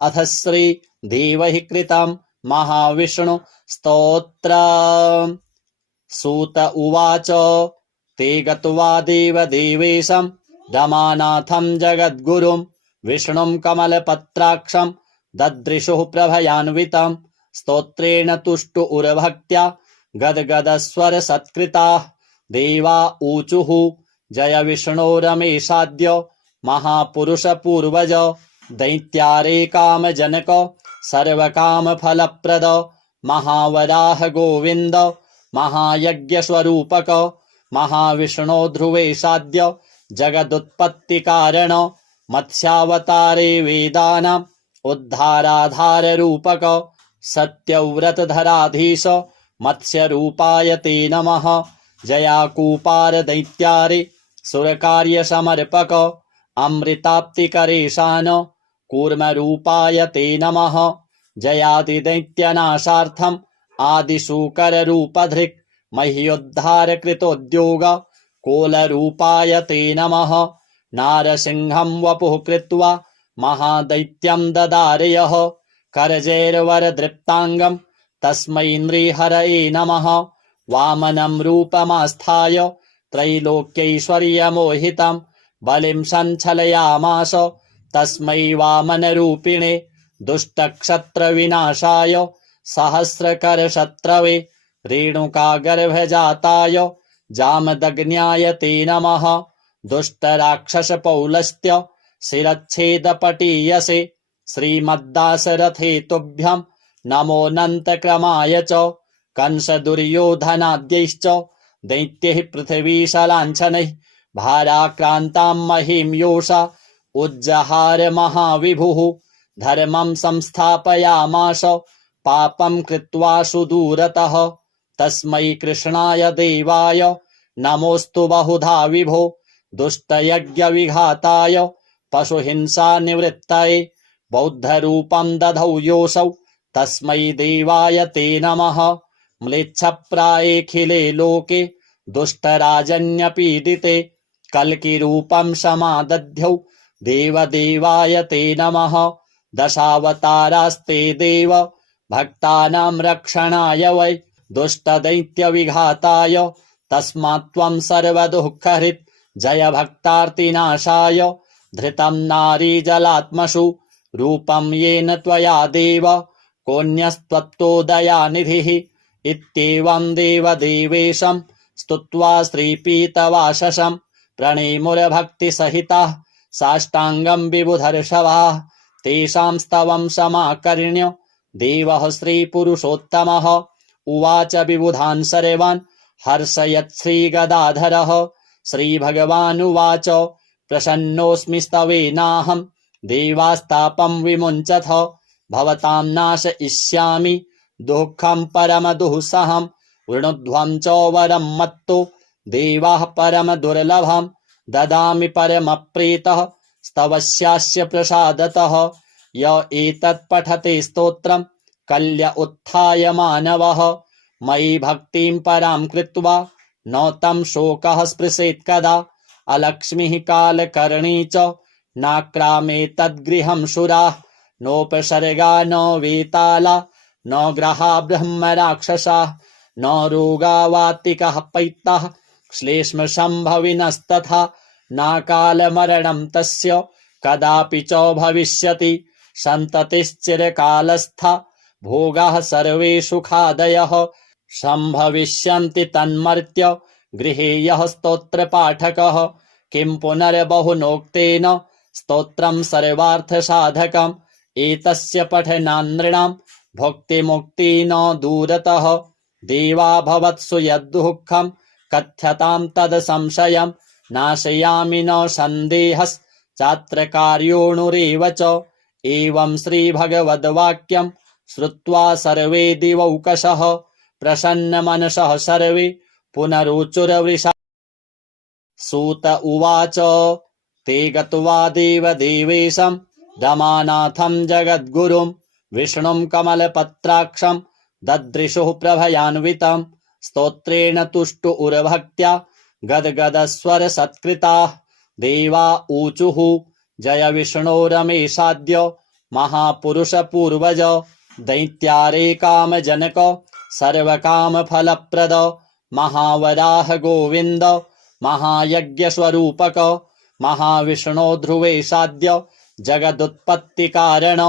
अथ श्री देवैः कृतं महाविष्णु स्तोत्रम्। सूत उवाच ते गत्वा देवदेवेशं रमानाथं जगद्गुरुं विष्णुं कमलपत्राक्षं ददृशुः प्रभयान्वितं स्तोत्रेण तुष्टुरभक्त्या गद्गदस्वर सत्कृताः देवा ऊचुः जय विष्णो रमेशाद्य महापुरुष पूर्वज दैत्यारे कामजनक सर्वकामफलप्रद महावराह गोविन्द महायज्ञस्वरूपक महाविष्णो ध्रुवेशाद्य जगदुत्पत्तिकारण मत्स्यावतारे वेदानाम् उद्धाराधाररूपक सत्यव्रतधराधीश मत्स्यरूपाय ते नमः। जयाकूपार दैत्यारे सुरकार्यसमर्पक अमृताप्तिकरेशान कूर्मरूपाय ते नमः। जयादिदैत्यनाशार्थम् आदिशूकररूपधृक् मह्योद्धारकृतोद्योग कोलरूपाय ते नमः। नारसिंहं वपुः कृत्वा महादैत्यं ददारयः करजैर्वरदृप्ताङ्गं तस्मै नृहरये नमः। वामनं रूपमास्थाय त्रैलोक्यैश्वर्यमोहितं बलिं सञ्चलयामास तस्मै वामनरूपिणे दुष्टक्षत्रविनाशाय सहस्रकरशत्रवे रेणुकागर्भजाताय जामदग्न्याय ते नमः। दुष्टराक्षसपौलस्त्य शिरच्छेदपटीयसे श्रीमद्दाशरथे तुभ्यं नमोऽनन्तक्रमाय च। कंसदुर्योधनाद्यैश्च दैत्यैः पृथिवीशलाञ्छनैः भाराक्रान्तां महीं योषा उज्जहार महाविभुः। धर्मं संस्थापयामास पापं कृत्वा सुदूरतः तस्मै कृष्णाय देवाय नमोऽस्तु बहुधा विभो। दुष्टयज्ञविघाताय पशुहिंसानिवृत्तये बौद्धरूपं दधौ योऽसौ तस्मै देवाय ते नमः। म्लेच्छप्रायेऽखिले लोके दुष्टराजन्यपीडिते कल्किरूपं समादध्यौ देवदेवाय ते नमः। दशावतारास्ते देव भक्तानां रक्षणाय वै दुष्टदैत्यविघाताय तस्मात् त्वं सर्वदुःखहृत् जय भक्तार्तिनाशाय। धृतं नारीजलात्मसु रूपं येन त्वया देव कोऽन्यस्त्वत्तोदयानिधिः। इत्येवं देवदेवेशं स्तुत्वा श्रीपीतवाससं प्रणेमुरभक्तिसहिताः साष्टाङ्गं विबुधर्षभाः। तेषां स्तवं समाकर्ण्य देवः श्रीपुरुषोत्तमः उवाच विबुधान् सर्वान् हर्षयत् श्रीगदाधरः। श्रीभगवानुवाच प्रसन्नोऽस्मि स्तवेनाहं देवास्तापं विमुञ्चथ भवतां नाशयिष्यामि दुःखं परमदुःसहं। वृणुध्वं च वरं मत्तो देवाः परमदुर्लभं ददामि परमप्रीतः स्तवस्यास्य प्रसादतः। य एतत् पठते स्तोत्रं कल्य उत्थाय मानवः मयि भक्तिं परां कृत्वा न तं शोकः स्पृशेत् कदा। अलक्ष्मीः कालकर्णी च नाक्रामेतद्गृहं शुराः नोपसर्गा न वेताला न ग्रहा ब्रह्मराक्षसाः न रोगा वातिकः पैत्ताः श्लेष्मसम्भविनस्तथा नाकालमरणं तस्य कदापि च भविष्यति। सन्ततिश्चिरकालस्था भोगाः सर्वे सुखादयः सम्भविष्यन्ति तन्मर्त्य गृहे यः स्तोत्रपाठकः। किं पुनर्बहुनोक्तेन स्तोत्रं सर्वार्थसाधकम् एतस्य पठनान्नृणां भुक्तिमुक्ति न दूरतः। देवा भवत्सु यद्दुःखं कथ्यतां तद् संशयं नाशयामि न सन्देहश्चात्र कार्योऽणुरेव च। एवं श्रीभगवद्वाक्यं श्रुत्वा सर्वे दिवौकशः प्रसन्नमनसः सर्वे पुनरुचुरवृषा। सूत उवाच ते गत्वा देवदेवेशं रमानाथं जगद्गुरुं विष्णुं कमलपत्राक्षं ददृशुः प्रभयान्वितं स्तोत्रेण तुष्टुरभक्त्या गद्गदस्वर सत्कृताः देवा ऊचुः जय विष्णो रमेशाद्य महापुरुष पूर्वज दैत्यारे काम जनक सर्व काम फल प्रद महावराह गोविंद महायज्ञ स्वरूपक महाविष्णो ध्रुवे साद्य जगदुत्पत्ति कारण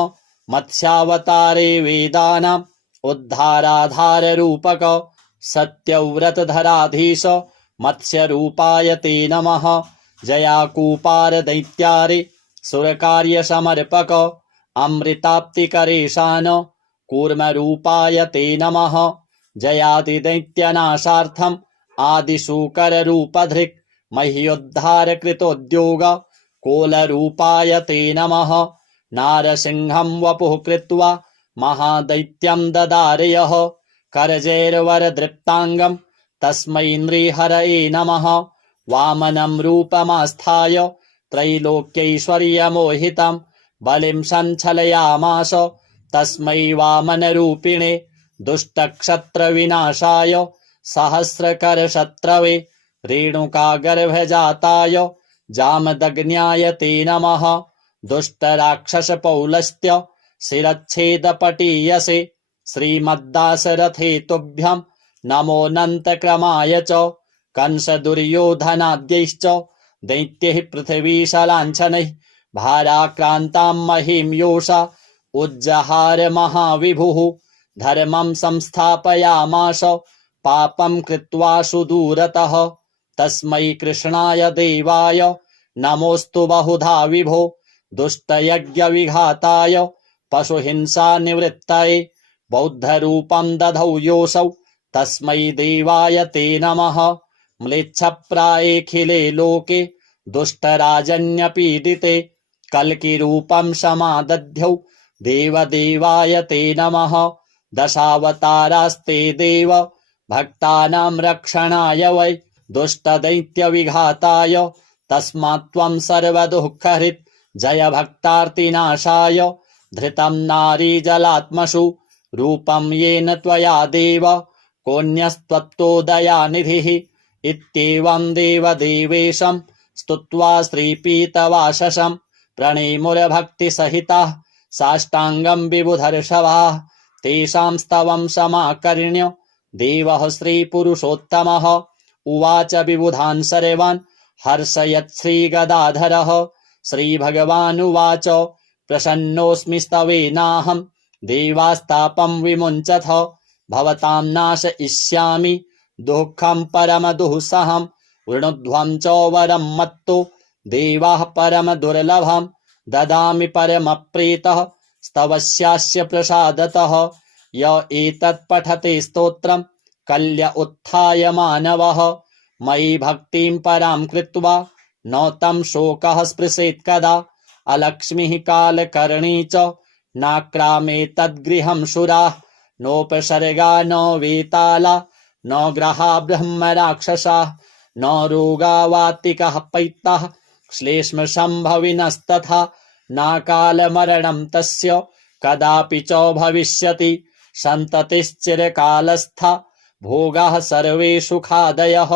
मत्स्यावतारे वेदानां उद्धाराधार रूपक सत्यव्रतधराधीश मत्स्य रूपाय ते नमः जयाकूपार दैत्यारे सुरकार्य समर्पक अमृताप्तिकरेशान कूर्म रूपाय ते नमः जयादिदैत्यनाशार्थम आदिशूकर रूपधृक् मह्योद्धार कृतोद्योग कोल रूपाय ते नमः नारसिंहं वपुः कृत्वा महादैत्यं ददारयः करजैर्वरदृप्ताङ्गं तस्मै नृहरये नमः वामनं रूपमास्थाय त्रैलोक्यैश्वर्यमोहितं बलिं सञ्छलयामास तस्मै वामनरूपिणे दुष्टक्षत्रविनाशाय सहस्रकरशत्रवे रेणुकागर्भजाताय जामदग्न्याय ते नमः दुष्टराक्षसपौलस्त्य शिरच्छेदपटीयसे श्रीमद्दासरथे तुभ्यं नमोऽनन्तक्रमाय च कंसदुर्योधनाद्यैश्च दैत्यैः पृथिवीशलाञ्छनैः भाराक्रान्तां महीं योषा उज्जहार महाविभुः धर्मं संस्थापयामास पापं कृत्वा सुदूरतः तस्मै कृष्णाय देवाय नमोऽस्तु बहुधा विभो दुष्टयज्ञविघाताय पशुहिंसानिवृत्तये बौद्धरूपं दधौ योऽसौ तस्मै देवाय ते नमः म्लेच्छप्रायेऽखिले लोके दुष्टराजन्यपीडिते कल्किरूपं समादध्यौ देवदेवाय ते नमः दशावतारास्ते देव भक्तानां रक्षणाय वै दुष्टदैत्यविघाताय तस्मात् त्वं सर्वदुःखहृत् जय भक्तार्तिनाशाय धृतं नारीजलात्मसु रूपं येन त्वया देव कोऽन्यस्त्वत्तोदयानिधिः इत्येवं देवदेवेशं स्तुत्वा श्रीपीतवाससं प्रणेमुरभक्तिसहिताः साष्टाङ्गं विबुधर्षभाः तेषां स्तवं समाकर्ण्य देवः श्रीपुरुषोत्तमः उवाच विबुधान् सर्वान् हर्षयत् श्रीगदाधरः श्रीभगवानुवाच प्रसन्नोऽस्मि स्तवेनाहं देवास्तापं विमुञ्चथ भवतां नाशयिष्यामि दुःखं परमदुःसहं वृणुध्वं च वरं मत्तो देवाः परमदुर्लभं ददामि परमप्रीतः स्तवस्यास्य प्रसादतः य एतत् पठते स्तोत्रं कल्य उत्थाय मानवः मयि भक्तिं परां कृत्वा न तं शोकः स्पृशेत् कदा अलक्ष्मीः कालकर्णी च नाक्रामेतद्गृहं शुराः नोपसर्गा न वेताला न ग्रहा ब्रह्मराक्षसाः न रोगा वातिकः पैत्ताः श्लेष्मसम्भविनस्तथा नाकालमरणं तस्य कदापि च भविष्यति सन्ततिश्चिरकालस्था भोगाः सर्वे सुखादयः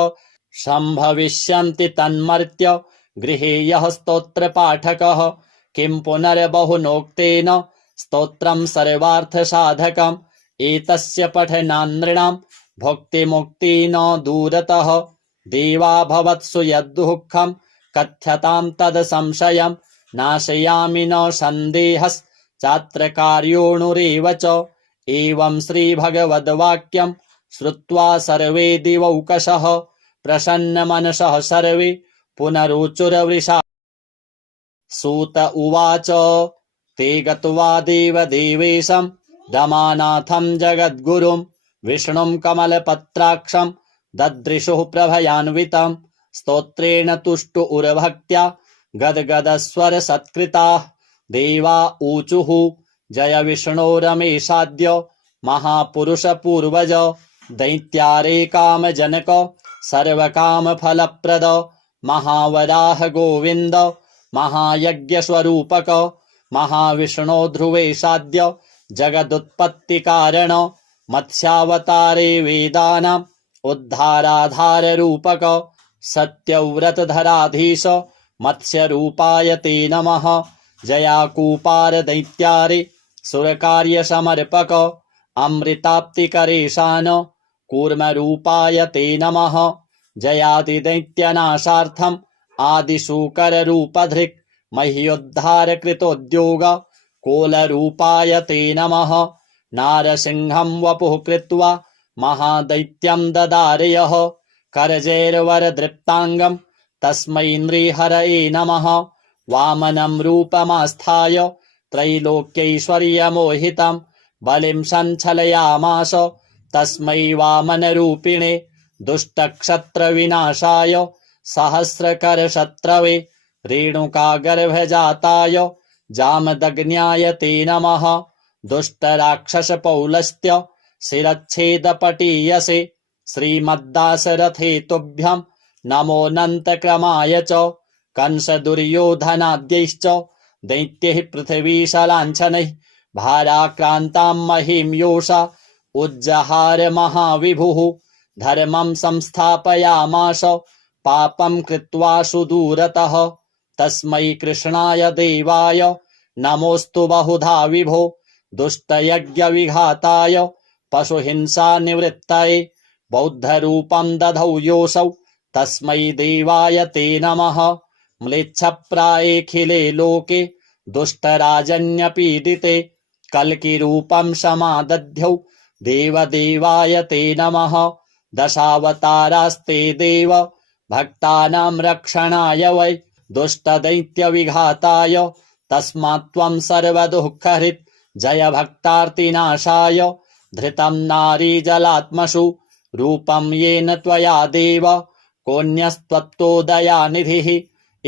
सम्भविष्यन्ति तन्मर्त्य गृहे यः स्तोत्रपाठकः किं पुनर्बहुनोक्तेन स्तोत्रं सर्वार्थसाधकम् एतस्य पठनान्नृणां भुक्तिमुक्ति न दूरतः देवा भवत्सु यद्दुःखं कथ्यतां तद् संशयं नाशयामि न सन्देहश्चात्र कार्योऽणुरेव च एवं श्रीभगवद्वाक्यं श्रुत्वा सर्वे दिवौकशः प्रसन्नमनसः सर्वे पुनरुचुरवृषा सूत उवाच ते गत्वा देवदेवेशं रमानाथं जगद्गुरुं विष्णुं कमलपत्राक्षं ददृशुः प्रभयान्वितं स्तोत्रेण तुष्टुरभक्त्या गद्गदस्वरसत्कृताः देवा ऊचुः जय विष्णो रमेशाद्य महापुरुषपूर्वज दैत्यारे कामजनक सर्वकामफलप्रद महावराह गोविन्द महायज्ञस्वरूपक महाविष्णो ध्रुवेशाद्य जगदुत्पत्तिकारण मत्स्यावतारे वेदानाम् उद्धाराधाररूपक सत्यव्रतधराधीश मत्स्यरूपाय ते नमः जयाकूपार दैत्यारे सुरकार्य समर्पक अमृताप्तिकरेशान कूर्मरूपाय ते नमः जयातिदैत्यनाशार्थम् आदिशूकररूपधृक् मह्योद्धार कृतोद्योग कोलरूपाय ते नमः नारसिंहं वपुः कृत्वा महादैत्यं ददारयः करजैर्वरदृप्ताङ्गं तस्मै नृहरये नमः वामनं रूपमास्थाय त्रैलोक्यैश्वर्यमोहितं बलिं सञ्चलयामास तस्मै वामनरूपिणे दुष्टक्षत्रविनाशाय सहस्रकरशत्रवे रेणुकागर्भजाताय जामदग्न्याय ते नमः दुष्टराक्षसपौलस्त्य शिरच्छेदपटीयसे श्रीमद्दासरथे तुभ्यं नमोऽनन्तक्रमाय च कंसदुर्योधनाद्यैश्च दैत्यैः पृथिवीशलाञ्छनैः भाराक्रान्तां महीं योषा उज्जहार महाविभुः धर्मं संस्थापयामास पापं कृत्वा सुदूरतः तस्मै कृष्णाय देवाय नमोऽस्तु बहुधा विभो दुष्टयज्ञविघाताय पशुहिंसानिवृत्तये बौद्धरूपं दधौ योऽसौ तस्मै देवाय ते नमः म्लेच्छप्रायेऽखिले लोके दुष्टराजन्यपीडिते कल्किरूपं समादध्यौ देवदेवाय ते नमः दशावतारास्ते देव भक्तानां रक्षणाय वै दुष्टदैत्यविघाताय तस्मात्त्वं सर्वदुःखहृत् जय भक्तार्तिनाशाय धृतं नारीजलात्मसु रूपं येन त्वया देव कोऽन्यस्त्वत्तोदयानिधिः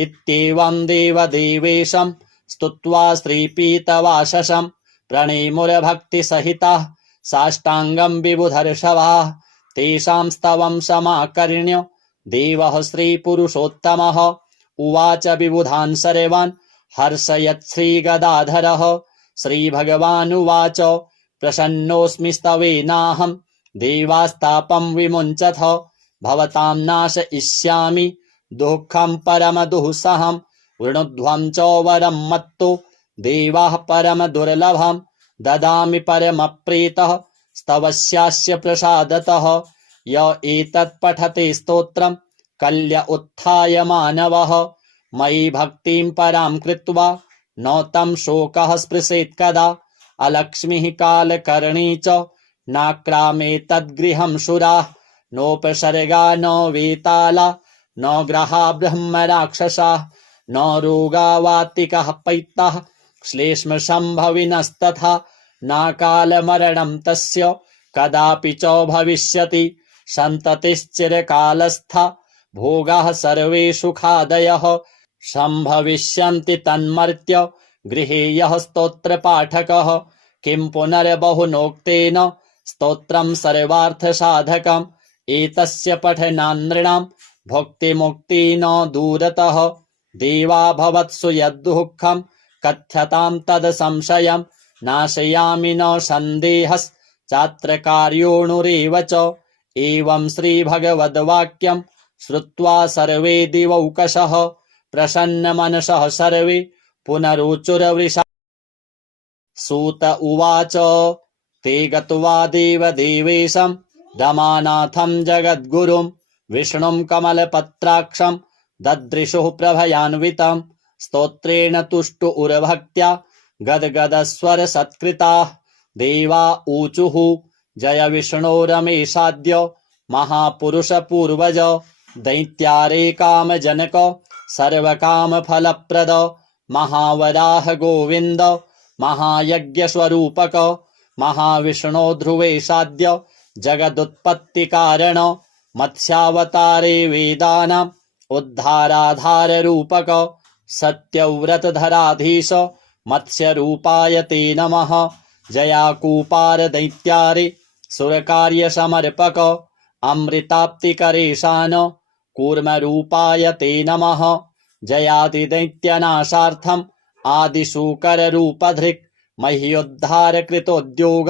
इत्येवं देवदेवेशं स्तुत्वा श्रीपीतवाससं प्रणेमुरभक्तिसहिताः साष्टाङ्गं विबुधर्षभाः तेषां स्तवं समाकर्ण्य देवः श्रीपुरुषोत्तमः उवाच विबुधान् सर्वान् हर्षयत् श्रीगदाधरः श्रीभगवानुवाच प्रसन्नोऽस्मि स्तवेनाहं देवास्तापं विमुञ्चथ भवतां नाशयिष्यामि दुःखं परमदुःसहं वृणुध्वं च वरं मत्तो देवाः परमदुर्लभं ददामि परमप्रीतः स्तवस्यास्य प्रसादतः य एतत् पठते स्तोत्रं कल्य उत्थाय मानवः मयि भक्तिं परां कृत्वा न तं शोकः स्पृशेत् कदा अलक्ष्मीः कालकर्णी च नाक्रामेतद्गृहं शुराः नोपसर्गा न वेताला न ग्रहा ब्रह्मराक्षसाः न रोगावातिकः पैत्ताः श्लेष्मसम्भविनस्तथा नाकालमरणं तस्य कदापि च भविष्यति सन्ततिश्चिरकालस्था भोगाः सर्वे सुखादयः सम्भविष्यन्ति तन्मर्त्य गृहे यः स्तोत्रपाठकः किं पुनर्बहुनोक्तेन स्तोत्रं सर्वार्थसाधकम् एतस्य पठनान्नृणां भुक्तिमुक्ति न दूरतः देवा भवत्सु यद्दुःखं कथ्यतां तद् संशयं नाशयामि न सन्देहश्चात्र कार्योऽणुरेव च एवं श्रीभगवद्वाक्यं श्रुत्वा सर्वे दिवौकशः प्रसन्नमनसः सर्वे पुनरुचुरवृषा सूत उवाच ते गत्वा देवदेवेशं रमानाथं जगद्गुरुं विष्णुं कमलपत्राक्षं ददृशुः प्रभयान्वितं स्तोत्रेण तुष्टु उर्भक्त्या गद्गदस्वरसत्कृताः देवा ऊचुः जय विष्णो रमेशाद्य महापुरुषपूर्वज दैत्यारे कामजनक सर्वकामफलप्रद महावराह गोविन्द महायज्ञस्वरूपक महाविष्णो ध्रुवेशाद्य जगदुत्पत्तिकारण मत्स्यावतारे वेदानाम् उद्धाराधाररूपक सत्यव्रतधराधीश मत्स्यरूपाय ते नमः जयाकूपार दैत्यारे सुरकार्यसमर्पक अमृताप्तिकरेशान कूर्मरूपाय ते नमः जयातिदैत्यनाशार्थम् आदिशूकररूपधृक् मह्योद्धारकृतोद्योग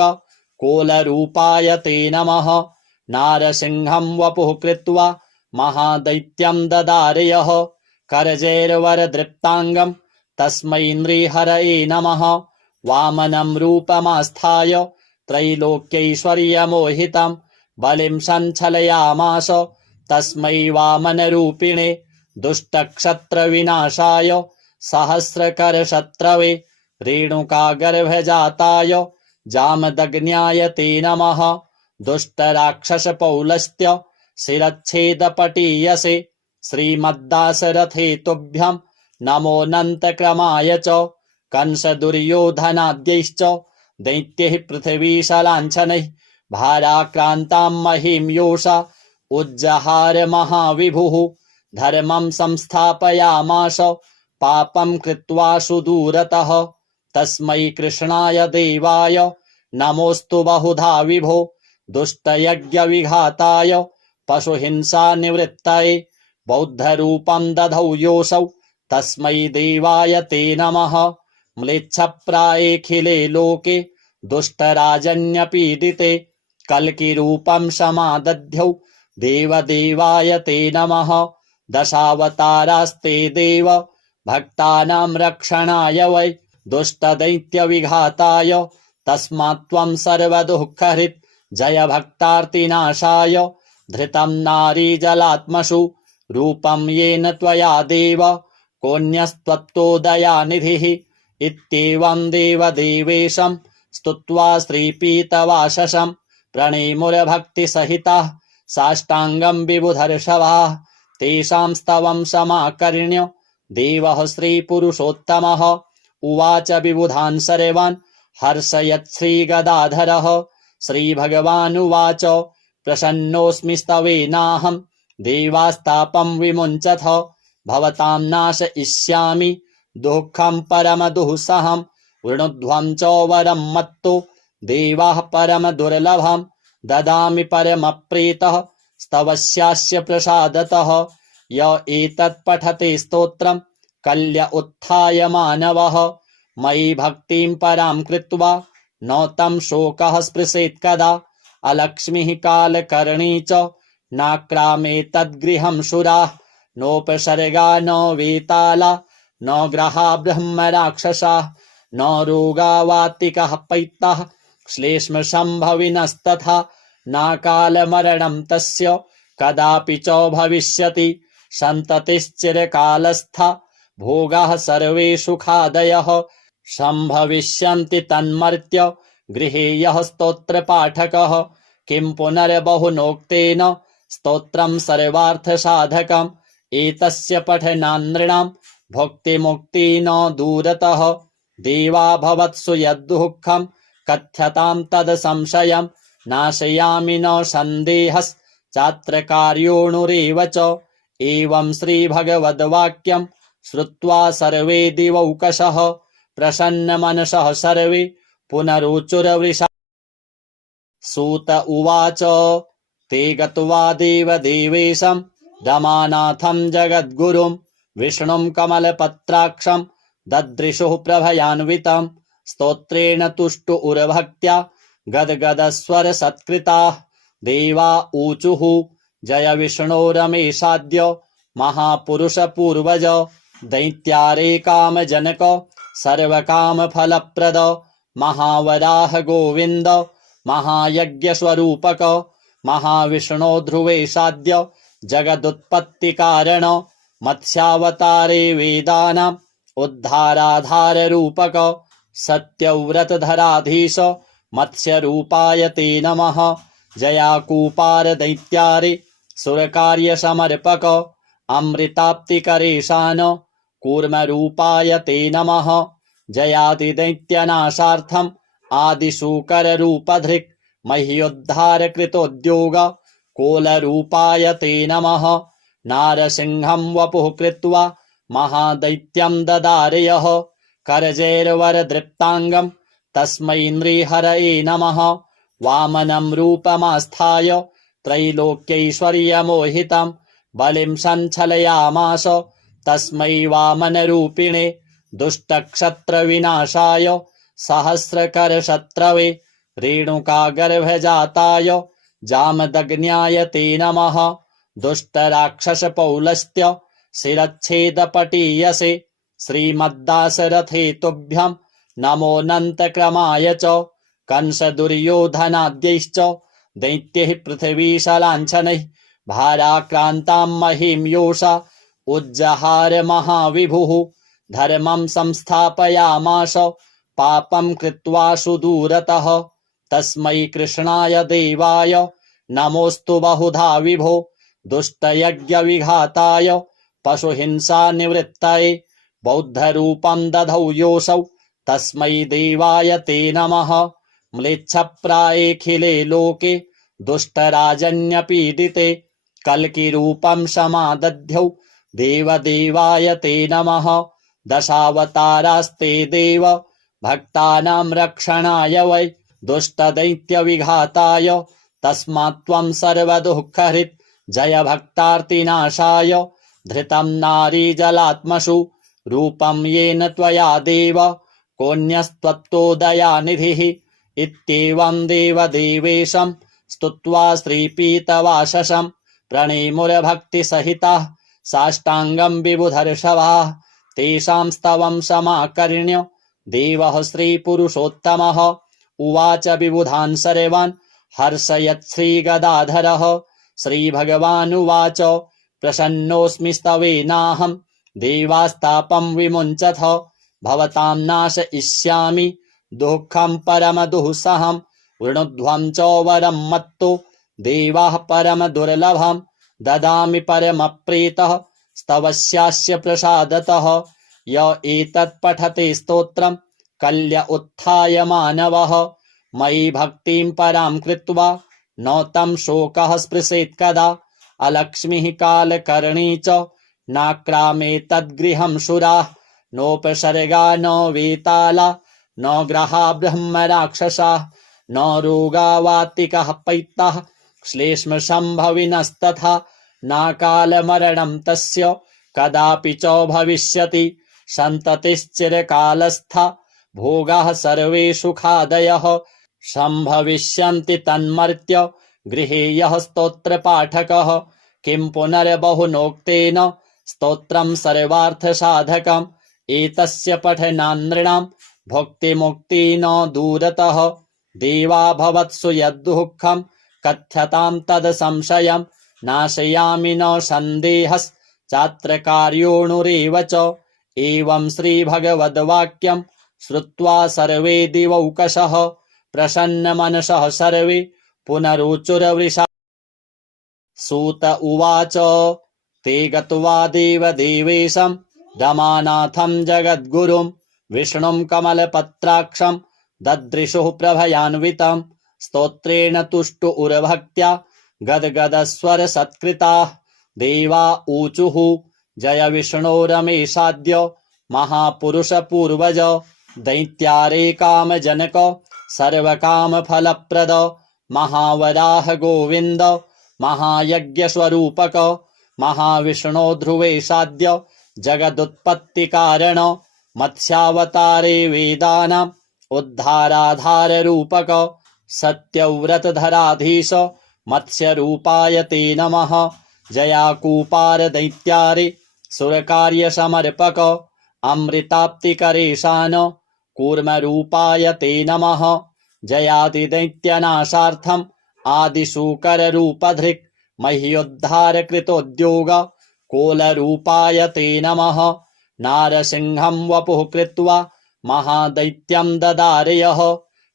कोलरूपाय ते नमः नारसिंहं वपुः कृत्वा महादैत्यं ददारयः करजैर्वरदृप्ताङ्गं तस्मै नृहरये नमः। वामनं रूपमास्थाय त्रैलोक्यैश्वर्यमोहितं बलिं सञ्चलयामास तस्मै वामनरूपिणे। दुष्टक्षत्रविनाशाय सहस्रकरशत्रवे रेणुकागर्भजाताय जामदग्न्याय ते नमः। दुष्टराक्षसपौलस्त्य शिरच्छेदपटीयसे श्रीमद्दाशरथे तुभ्यं नमोऽनन्तक्रमाय च। कंसदुर्योधनाद्यैश्च दैत्यैः पृथिवीशलाञ्छनैः भाराक्रान्तां महीं योषा उज्जहार महाविभुः। धर्मं संस्थापयामास पापं कृत्वा सुदूरतः तस्मै कृष्णाय देवाय नमोऽस्तु बहुधा विभो। दुष्टयज्ञविघाताय पशुहिंसानिवृत्तये बौद्धरूपं दधौ योऽसौ तस्मै देवाय ते नमः। म्लेच्छप्रायेऽखिले लोके दुष्टराजन्यपीडिते कल्किरूपं समादध्यौ देवदेवाय ते नमः। दशावतारास्ते देव भक्तानां रक्षणाय वै दुष्टदैत्यविघाताय तस्मात् त्वं सर्वदुःखहृत् जय भक्तार्तिनाशाय। धृतं नारीजलात्मसु रूपं येन त्वया देव कोऽन्यस्त्वत्तोदयानिधिः। इत्येवं देवदेवेशं स्तुत्वा श्रीपीतवाससं प्रणेमुरभक्तिसहिताः साष्टाङ्गं विबुधर्षभाः। तेषां स्तवं समाकर्ण्य देवः श्रीपुरुषोत्तमः उवाच विबुधान् सर्वान् हर्षयत्श्रीगदाधरः। श्रीभगवानुवाच प्रसन्नोऽस्मि स्तवेनाहं देवास्तापं विमुञ्चथ भवतां नाशयिष्यामि दुःखं परमदुःसहं। वृणुध्वं च वरं मत्तो देवाः परमदुर्लभं ददामि परमप्रीतः स्तवस्यास्य प्रसादतः। य एतत् पठते स्तोत्रं कल्य उत्थाय मानवः मयि भक्तिं परां कृत्वा न तं शोकः स्पृशेत् कदा। अलक्ष्मीः कालकर्णी च नाक्रामेतद्गृहं सुराः नोपसर्गा न वेताला न ग्रहा ब्रह्मराक्षसाः न रोगावातिकः पैत्ताः श्लेष्मसम्भविनस्तथा नाकालमरणं तस्य कदापि च भविष्यति। सन्ततिश्चिरकालस्था भोगाः सर्वे सुखादयः सम्भविष्यन्ति तन्मर्त्य गृहे यः स्तोत्रपाठकः। किं पुनर्बहुनोक्तेन स्तोत्रं सर्वार्थसाधकम् एतस्य पठनान्नृणां भुक्तिमुक्ति न दूरतः। देवा भवत्सु यद्दुःखं कथ्यतां तदसंशयं नाशयामि न सन्देहश्चात्र कार्योऽणुरेव च। एवं श्रीभगवद्वाक्यं श्रुत्वा सर्वे दिवौकशः प्रसन्नमनसः सर्वे पुनरुचुरवृषा। सूत उवाच ते गत्वा देवदेवेशं रमानाथं जगद्गुरुं विष्णुं कमलपत्राक्षं ददृशुः प्रभयान्वितं स्तोत्रेण तुष्टुरभक्त्या गद्गदस्वरसत्कृताः। देवा ऊचुः जय विष्णो रमेशाद्य महापुरुषपूर्वज दैत्यारे कामजनक सर्वकामफलप्रद महावराह गोविन्द महायज्ञस्वरूपक महाविष्णो ध्रुवेशाद्य जगदुत्पत्तिकारण मत्स्यावतारे वेदानाम् उद्धाराधाररूपक सत्यव्रतधराधीश मत्स्यरूपाय ते नमः। जयाकूपार दैत्यारे सुरकार्यसमर्पक अमृताप्तिकरेशान कूर्मरूपाय ते नमः। जयादिदैत्यनाशार्थम् आदिशूकररूपधृक् मह्योद्धारकृतोद्योग कोलरूपाय ते नमः। नारसिंहं वपुः कृत्वा महादैत्यं ददारयः करजैर्वरदृप्ताङ्गं तस्मै नृहरये नमः। वामनं रूपमास्थाय त्रैलोक्यैश्वर्यमोहितं बलिं सञ्चलयामास तस्मै वामनरूपिणे। दुष्टक्षत्रविनाशाय सहस्रकरशत्रवे रेणुकागर्भजाताय जामदग्न्याय ते नमः। दुष्टराक्षसपौलस्त्य शिरच्छेदपटीयसे श्रीमद्दाशरथे तुभ्यं नमोऽनन्तक्रमाय च कंसदुर्योधनाद्यैश्च दैत्यैः पृथिवीशलाञ्छनैः भाराक्रान्तां महीं योषा उज्जहार महाविभुः धर्मं संस्थापयामास पापं कृत्वा सुदूरतः तस्मै कृष्णाय देवाय नमोऽस्तु बहुधा विभो दुष्टयज्ञविघाताय पशुहिंसानिवृत्तये बौद्धरूपं दधौ योऽसौ तस्मै देवाय ते नमः म्लेच्छप्रायेऽखिले लोके दुष्टराजन्यपीडिते कल्किरूपं समादध्यौ देवदेवाय ते नमः दशावतारास्ते देव भक्तानां रक्षणाय वै दुष्टदैत्यविघाताय तस्मात्त्वं सर्वदुःखहृत् जय भक्तार्तिनाशाय धृतं नारीजलात्मसु रूपं येन त्वया देव कोऽन्यस्त्वत्तो दयानिधिः इत्येवं देवदेवेशं स्तुत्वा श्रीपीतवाससं प्रणेमुरभक्तिसहिताः साष्टाङ्गं विबुधर्षभाः तेषां स्तवं समाकर्ण्य देवः श्रीपुरुषोत्तमः उवाच विबुधान् सर्वान् हर्षयत् श्रीगदाधरः श्रीभगवानुवाच प्रसन्नोऽस्मि स्तवेनाहं देवास्तापं विमुञ्चथ भवतां नाशयिष्यामि दुःखं परमदुःसहं वृणुध्वं च वरं मत्तो देवाः परमदुर्लभं ददामि परमप्रीतः स्तवस्यास्य प्रसादतः य एतत् पठते स्तोत्रं कल्य उत्थाय मानवः मयि भक्तिं परां कृत्वा न तं शोकः स्पृशेत् कदा अलक्ष्मीः कालकर्णी च नाक्रामेतद्गृहं सुराः नोपसर्गा न वेताला न ग्रहा ब्रह्मराक्षसाः न रोगा वातिकः पैत्ताः श्लेष्मसम्भविनस्तथा नाकालमरणं तस्य कदापि च भविष्यति सन्ततिश्चिरकालस्था भोगाः सर्वे सुखादयः सम्भविष्यन्ति तन्मर्त्य गृहे यः स्तोत्रपाठकः किं पुनर्बहुनोक्तेन स्तोत्रं सर्वार्थसाधकम् एतस्य पठनान्नृणां भुक्तिमुक्ति न दूरतः देवा भवत्सु यद्दुःखं कथ्यतां तद् संशयं नाशयामि न सन्देहश्चात्र कार्योऽणुरेव च एवं श्रीभगवद्वाक्यं श्रुत्वा सर्वे दिवौकशः प्रसन्नमनसः सर्वे पुनरुचुरवृषा सूत उवाच ते गत्वा देवदेवेशं रमानाथं जगद्गुरुं विष्णुं कमलपत्राक्षं ददृशुः प्रभयान्वितं स्तोत्रेण तुष्टुरभक्त्या गद्गदस्वरसत्कृताः देवा ऊचुः जय विष्णो रमेशाद्य महापुरुषपूर्वज दैत्यारे कामजनक सर्वकामफलप्रद महावराह गोविन्द महायज्ञस्वरूपक महाविष्णो ध्रुवेशाद्य जगदुत्पत्तिकारण मत्स्यावतारे वेदानाम् उद्धाराधाररूपक सत्यव्रतधराधीश मत्स्यरूपाय ते नमः जयाकूपार दैत्यारे सुरकार्यसमर्पक अमृताप्तिकरेशान कूर्मरूपाय ते नमः जयादिदैत्यनाशार्थम् आदिशूकररूपधृक् मह्योद्धारकृतोद्योग कोलरूपाय ते नमः नारसिंहं वपुः कृत्वा महादैत्यं ददारयः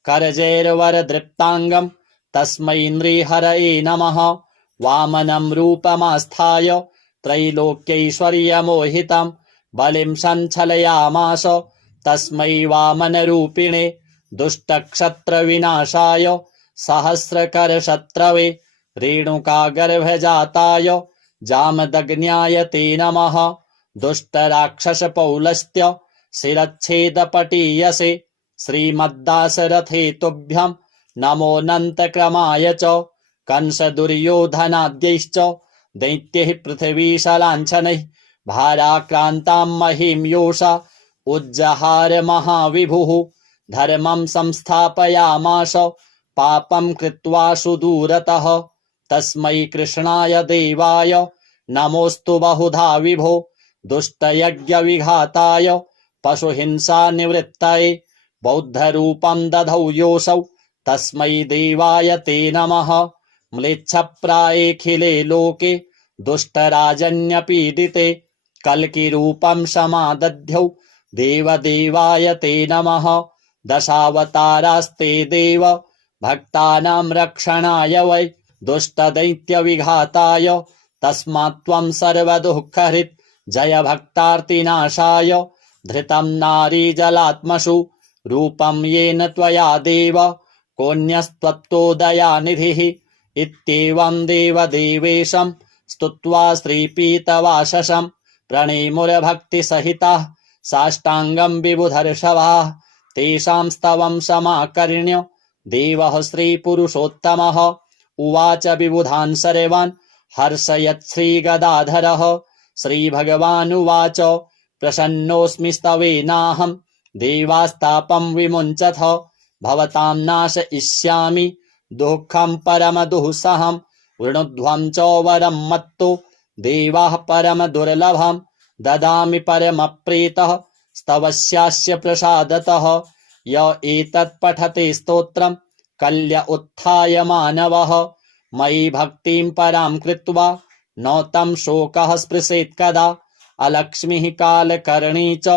करजैर्वरदृप्ताङ्गं तस्मै नृहरये नमः वामनं रूपमास्थाय त्रैलोक्यैश्वर्यमोहितं बलिं सञ्छलयामास तस्मै वामनरूपिणे दुष्टक्षत्रविनाशाय सहस्रकरशत्रवे रेणुकागर्भजाताय जामदग्न्याय ते नमः दुष्टराक्षसपौलस्त्य शिरच्छेदपटीयसे श्रीमद्दाशरथे तुभ्यं नमोऽनन्तक्रमाय च कंसदुर्योधनाद्यैश्च दैत्यैः पृथिवीशलाञ्छनैः भाराक्रान्तां महीं योषा उज्जहार महाविभुः धर्मं संस्थापयामास पापं कृत्वा सुदूरतः तस्मै कृष्णाय देवाय नमोऽस्तु बहुधा विभो दुष्टयज्ञविघाताय पशुहिंसानिवृत्तये बौद्धरूपं दधौ योऽसौ तस्मै देवाय ते नमः। म्लेच्छप्रायेऽखिले लोके दुष्टराजन्यपीडिते कल्किरूपं समादध्यौ देवदेवाय ते नमः। दशावतारास्ते देव भक्तानां रक्षणाय वै दुष्टदैत्यविघाताय तस्मात् त्वं सर्वदुःखहृत् जय भक्तार्तिनाशाय। धृतं नारीजलात्मसु रूपं येन त्वया देव कोऽन्यस्त्वत्तोदयानिधिः। इत्येवं देवदेवेशं स्तुत्वा श्रीपीतवाससं प्रणेमुरभक्तिसहिताः साष्टाङ्गं विबुधर्षभाः। तेषां स्तवं समाकर्ण्य देवः श्रीपुरुषोत्तमः उवाच विबुधान् सर्वान् हर्षयत्श्रीगदाधरः। श्रीभगवानुवाच प्रसन्नोऽस्मि स्तवेनाहं देवास्तापं विमुञ्चथ भवतां नाशयिष्यामि दुःखं परमदुःसहं। वृणुध्वं च वरं मत्तो देवाः परमदुर्लभं ददामि परमप्रीतः स्तवस्यास्य प्रसादतः। य एतत् पठते स्तोत्रं कल्य उत्थाय मानवः मयि भक्तिं परां कृत्वा न तं शोकः स्पृशेत् कदा। अलक्ष्मीः कालकर्णी च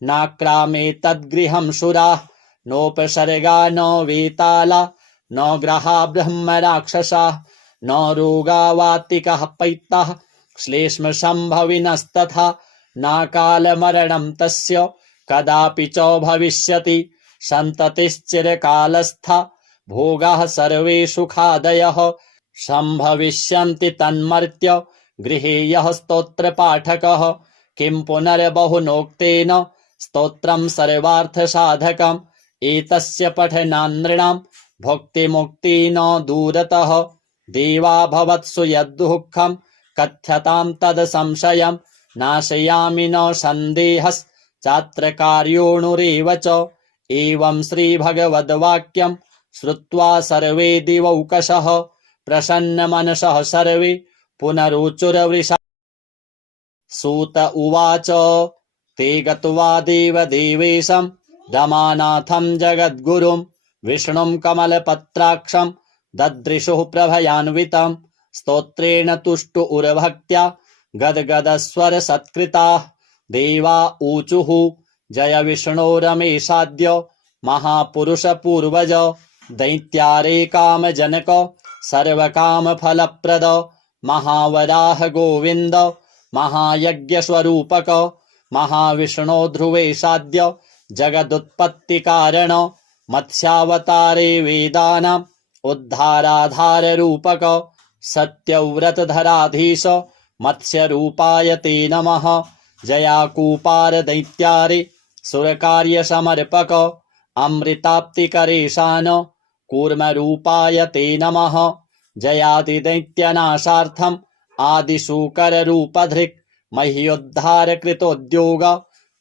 नाक्रामेतद्गृहं सुराः नोपसर्गा न वेताला न ग्रहा ब्रह्मराक्षसाः न रोगावातिकः पैत्ताः श्लेष्मसम्भविनस्तथा नाकालमरणं तस्य कदापि च भविष्यति। सन्ततिश्चिरकालस्था भोगाः सर्वे सुखादयः सम्भविष्यन्ति तन्मर्त्य गृहे यः स्तोत्रपाठकः। किं पुनर्बहुनोक्तेन स्तोत्रं सर्वार्थसाधकम् एतस्य पठनान्नृणां भुक्तिमुक्ति न दूरतः। देवा भवत्सु यद्दुःखं कथ्यतां तद् नाशयामि न सन्देहश्चात्र कार्योऽणुरेव च। एवं श्रीभगवद्वाक्यं श्रुत्वा सर्वे दिवौकशः प्रसन्नमनसः सर्वे पुनरुचुरवृषा। सूत उवाच ते गत्वा देवदेवेशं रमानाथं जगद्गुरुं विष्णुं कमलपत्राक्षं ददृशुः प्रभयान्वितं स्तोत्रेण तुष्टुरभक्त्या गद्गदस्वरसत्कृताः। देवा ऊचुः जय विष्णो रमेशाद्य महापुरुषपूर्वज दैत्यारे कामजनक सर्वकामफलप्रद महावराह गोविन्द महायज्ञस्वरूपक महाविष्णो ध्रुवेशाद्य जगदुत्पत्तिकारण मत्स्यावतारे वेदानाम् उद्धाराधाररूपक सत्यव्रतधराधीश मत्स्यरूपाय ते नमः। जयाकूपार दैत्यारे सुरकार्यसमर्पक अमृताप्तिकरेशान कूर्मरूपाय ते नमः। जयादिदैत्यनाशार्थम् आदिशूकररूपधृक् मह्योद्धारकृतोद्योग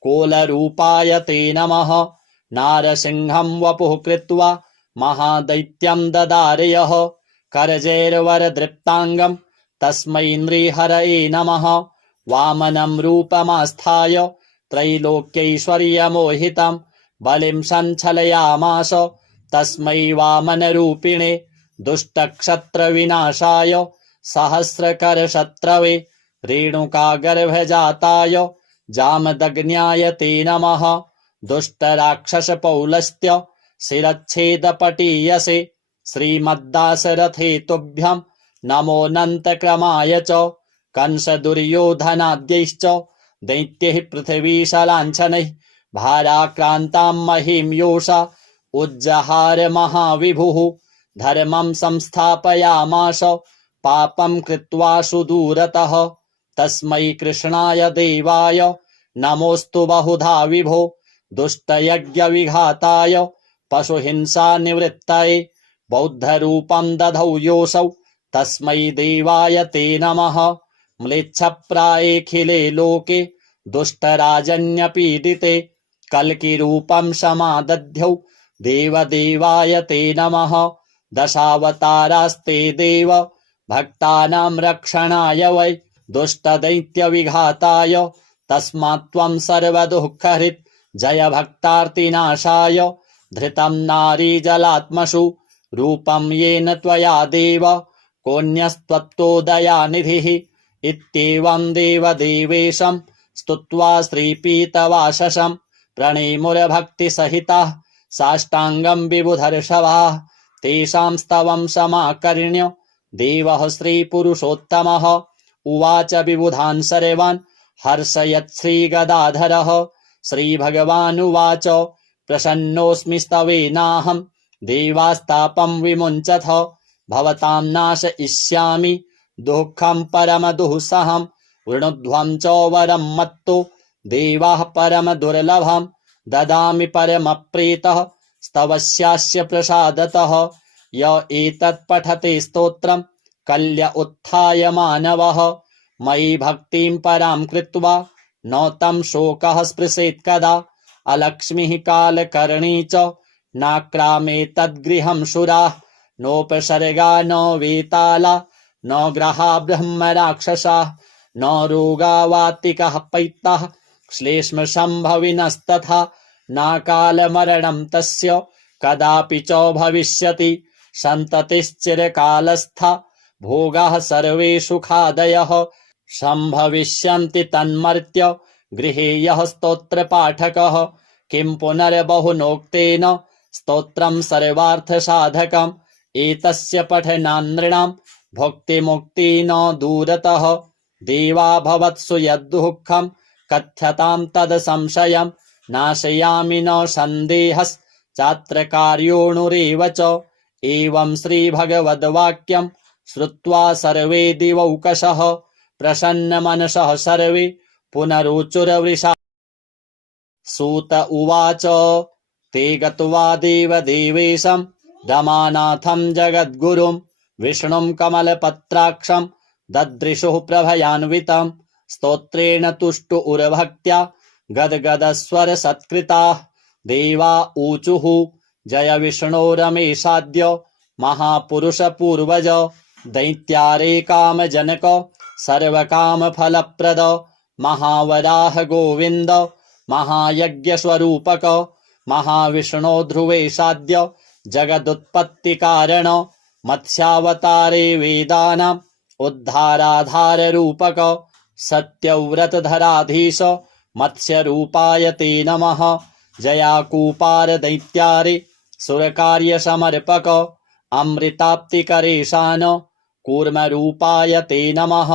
कोलरूपाय ते नमः। नारसिंहं वपुः कृत्वा महादैत्यं ददारयः करजैर्वरदृप्ताङ्गं तस्मै नृहरये नमः। वामनं रूपमास्थाय त्रैलोक्यैश्वर्यमोहितं बलिं सञ्चलयामास तस्मै वामनरूपिणे दुष्टक्षत्रविनाशाय सहस्रकरशत्रवे रेणुकागर्भजाताय जामदग्न्याय ते नमः। दुष्टराक्षसपौलस्त्य शिरच्छेदपटीयसे श्रीमद्दाशरथे तुभ्यं नमोऽनन्तक्रमाय च। कंसदुर्योधनाद्यैश्च दैत्यैः पृथिवीशलाञ्छनैः भाराक्रान्तां महीं योषा उज्जहार महाविभुः। धर्मं संस्थापयामास पापं कृत्वा सुदूरतः तस्मै कृष्णाय देवाय नमोऽस्तु बहुधा विभो। दुष्टयज्ञविघाताय पशुहिंसानिवृत्तये बौद्धरूपं दधौ योऽसौ तस्मै देवाय ते नमः। म्लेच्छप्रायेऽखिले लोके दुष्टराजन्यपीडिते कल्किरूपं समादध्यौ देवदेवाय ते नमः। दशावतारास्ते देव भक्तानां रक्षणाय वै दुष्टदैत्यविघाताय तस्मात्त्वं सर्वदुःखहृत् जय भक्तार्तिनाशाय धृतं नारीजलात्मसु रूपं येन त्वया देव कोऽन्यस्त्वत्तो दयानिधिः इत्येवं देवदेवेशं स्तुत्वा श्रीपीतवाससं प्रणेमुरभक्तिसहिताः साष्टाङ्गं विबुधर्षभाः तेषां स्तवं समाकर्ण्य देवः श्रीपुरुषोत्तमः उवाच विबुधान् सर्वान् हर्षयत् श्रीगदाधरः श्रीभगवानुवाच प्रसन्नोऽस्मि स्तवेनाहं देवास्तापं विमुञ्चथ भवतां नाशयिष्यामि दुःखं परमदुःसहं वृणुध्वं च वरं मत्तो देवाः परमदुर्लभं ददामि परमप्रीतः स्तवस्यास्य प्रसादतः य एतत् पठते स्तोत्रं कल्य उत्थाय मानवः मयि भक्तिं परां कृत्वा न तं शोकः स्पृशेत् कदा अलक्ष्मीः कालकर्णी च नाक्रामेतद्गृहं शुराः नोपसर्गा न वेताला न ग्रहा ब्रह्मराक्षसाः न रोगावातिकः पैत्ताः श्लेष्मसम्भविनस्तथा नाकालमरणं तस्य कदापि च भविष्यति सन्ततिश्चिरकालस्था भोगाः सर्वे सुखादयः सम्भविष्यन्ति तन्मर्त्य गृहे यः स्तोत्रपाठकः किं पुनर्बहुनोक्तेन स्तोत्रं सर्वार्थसाधकम् एतस्य पठनान्नृणां भुक्तिमुक्ति न दूरतः देवा भवत्सु यद्दुःखं कथ्यतां तद् संशयं नाशयामि न सन्देहश्चात्र कार्योऽणुरेव च एवं श्रीभगवद्वाक्यं श्रुत्वा सर्वे दिवौकशः प्रसन्नमनसः सर्वे पुनरुचुरवृषा सूत उवाच ते गत्वा देवदेवेशं रमानाथं जगद्गुरुं विष्णुं कमलपत्राक्षं ददृशुः प्रभयान्वितं स्तोत्रेण तुष्टुरभक्त्या गद्गदस्वरसत्कृताः देवा ऊचुः जय विष्णो रमेशाद्य महापुरुषपूर्वज दैत्यारे कामजनक सर्वकामफलप्रद महावराह गोविन्द महायज्ञस्वरूपक महाविष्णो ध्रुवेशाद्य जगदुत्पत्तिकारण मत्स्यावतारे वेदानाम् उद्धाराधाररूपक सत्यव्रतधराधीश मत्स्यरूपाय ते नमः जयाकूपार दैत्यारे सुरकार्यसमर्पक अमृताप्तिकरेशान कूर्मरूपाय ते नमः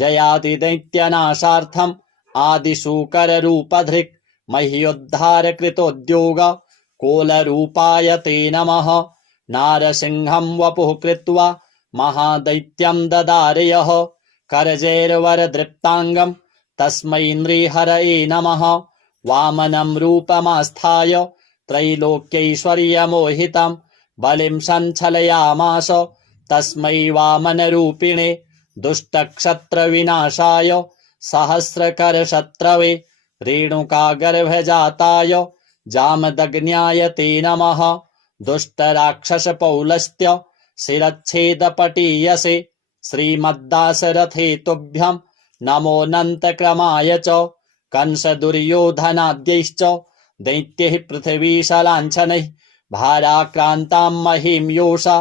जयादिदैत्यनाशार्थम् आदिशूकररूपधृक् मह्योद्धारकृतोद्योग कोलरूपाय ते नमः नारसिंहं वपुः कृत्वा महादैत्यं ददारयः करजैर्वरदृप्ताङ्गं तस्मै नृहरये नमः वामनं रूपमास्थाय त्रैलोक्यैश्वर्यमोहितं बलिं सञ्छलयामास तस्मै वामनरूपिणे दुष्टक्षत्रविनाशाय सहस्रकरशत्रवे रेणुकागर्भजाताय जामदग्न्याय ते नमः दुष्टराक्षसपौलस्त्य शिरच्छेदपटीयसे श्रीमद्दासरथे तुभ्यं नमोऽनन्तक्रमाय च कंसदुर्योधनाद्यैश्च दैत्यैः पृथिवीशलाञ्छनैः भाराक्रान्तां महीं योषा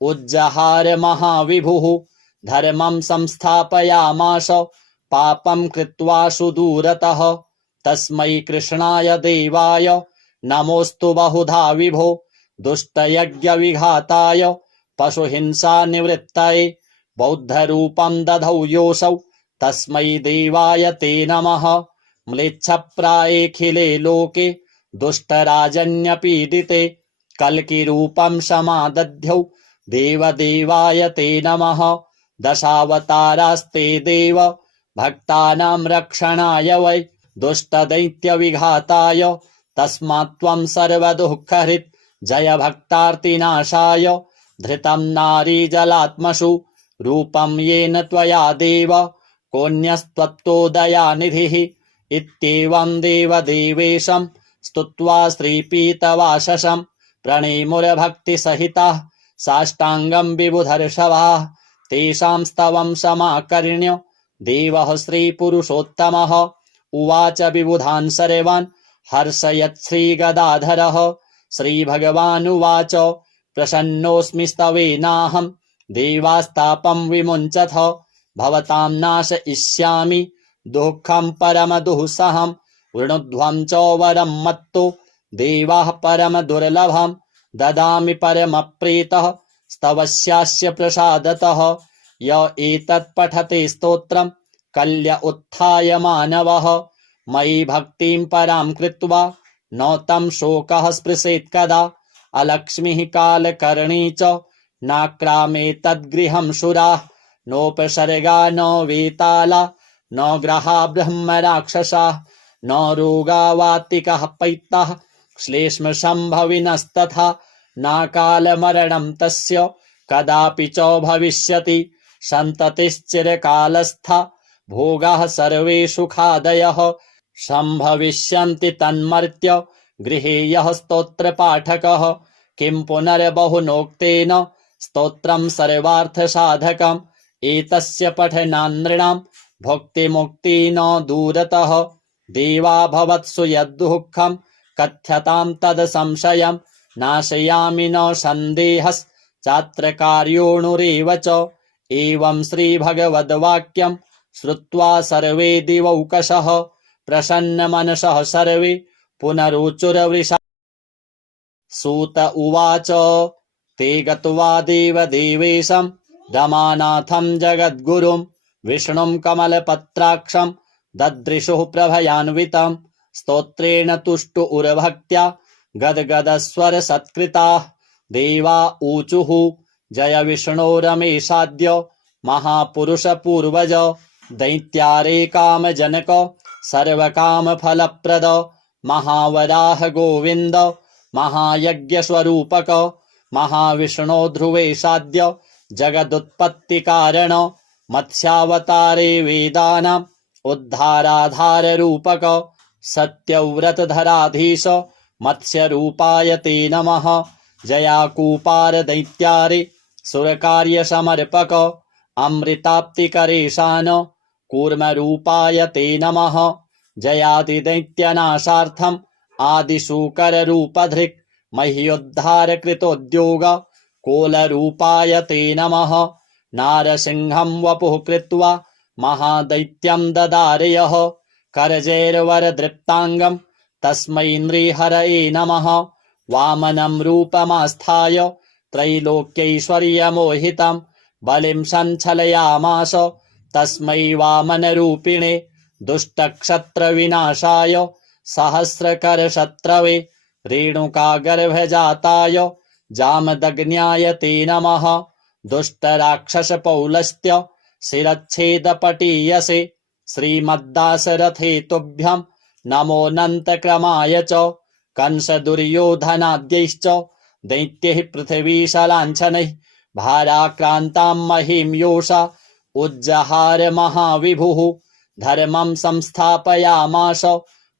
उज्जहार महाविभुः धर्मं संस्थापयामास पापं कृत्वा सुदूरतः तस्मै कृष्णाय देवाय नमोऽस्तु बहुधा विभो दुष्टयज्ञविघाताय पशुहिंसानिवृत्तये बौद्धरूपं दधौ योऽसौ तस्मै देवाय ते नमः म्लेच्छप्रायेऽखिले लोके दुष्टराजन्यपीडिते कल्किरूपं समादध्यौ देवदेवाय ते नमः दशावतारास्ते देव भक्तानां रक्षणाय वै दुष्टदैत्यविघाताय तस्मात् त्वं सर्वदुःखहृत् जय भक्तार्तिनाशाय धृतं नारीजलात्मसु रूपं येन त्वया देव कोऽन्यस्त्वत्तो दयानिधिः इत्येवं देवदेवेशं स्तुत्वा श्रीपीतवाससं प्रणेमुरभक्तिसहिताः साष्टाङ्गं विबुधर्षभाः तेषां स्तवं समाकर्ण्य देवः श्रीपुरुषोत्तमः उवाच विबुधान् सर्वान् हर्षयत् श्रीगदाधरः। श्रीभगवानुवाच प्रसन्नोऽस्मि स्तवेनाहं देवास्तापं विमुञ्चथ। भवतां नाशयिष्यामि दुःखं परमदुःसहं। वृणुध्वं च वरं मत्तो देवाः परमदुर्लभं। ददामि परमप्रीतः स्तवस्यास्य प्रसादतः। य एतत् पठते स्तोत्रं कल्य उत्थाय मानवः। मयि भक्तिं परां कृत्वा न तं शोकः स्पृशेत् कदा। अलक्ष्मीः कालकर्णी च नाक्रामेतद्गृहं शुराः। नोपसर्गा न वेताला न ग्रहा ब्रह्मराक्षसाः। न रोगा वातिकः पैत्ताः श्लेष्मसम्भविनस्तथा। नाकालमरणं तस्य कदापि च भविष्यति। सन्ततिश्चिरकालस्था भोगाः सर्वे सुखादयः। सम्भविष्यन्ति तन्मर्त्य गृहे यः स्तोत्रपाठकः। किं पुनर्बहुनोक्तेन स्तोत्रं सर्वार्थसाधकम्। एतस्य पठनान्नृणां भुक्तिमुक्ति न दूरतः। देवा भवत्सु यद्दुःखं कथ्यतां तद् संशयम्। नाशयामि न सन्देहश्चात्र कार्योऽणुरेव च। एवं श्रीभगवद्वाक्यं श्रुत्वा सर्वे दिवौकशः प्रसन्नमनसः सर्वे पुनरुचुरवृषा। सूत उवाच ते गत्वा देवदेवेशं रमानाथं जगद्गुरुं विष्णुं कमलपत्राक्षं ददृशुः प्रभयान्वितं। स्तोत्रेण तुष्टुरभक्त्या गद्गदस्वरसत्कृताः। देवा ऊचुः जय विष्णो रमेशाद्य महापुरुषपूर्वज। दैत्यारे कामजनक सर्वकामफलप्रद। महावराह गोविन्द महायज्ञस्वरूपक। महाविष्णो ध्रुवेशाद्य जगदुत्पत्तिकारण। मत्स्यावतारे वेदानाम् उद्धाराधाररूपक। सत्यव्रतधराधीश मत्स्यरूपाय ते नमः। जयाकूपार दैत्यारे सुरकार्यसमर्पक। अमृताप्तिकरेशान कूर्मरूपाय ते नमः। जयादिदैत्यनाशार्थम् आदिशूकररूपधृक् मह्योद्धारकृतोद्योग कोलरूपाय ते नमः। नारसिंहं वपुः कृत्वा महादैत्यं ददारयः। करजैर्वरदृप्ताङ्गं तस्मै नृहरये नमः। वामनं रूपमास्थाय त्रैलोक्यैश्वर्यमोहितं बलिं सञ्चलयामास तस्मै वामनरूपिणे। दुष्टक्षत्रविनाशाय सहस्रकरशत्रवे रेणुकागर्भजाताय जामदग्न्याय ते नमः। दुष्टराक्षसपौलस्त्य शिरच्छेदपटीयसे श्रीमद्दासरथे तुभ्यं नमोऽनन्तक्रमाय च। कंसदुर्योधनाद्यैश्च दैत्यैः पृथिवीशलाञ्छनैः भाराक्रान्तां महीं योषा उज्जहार महाविभुः। धर्मं संस्थापयामास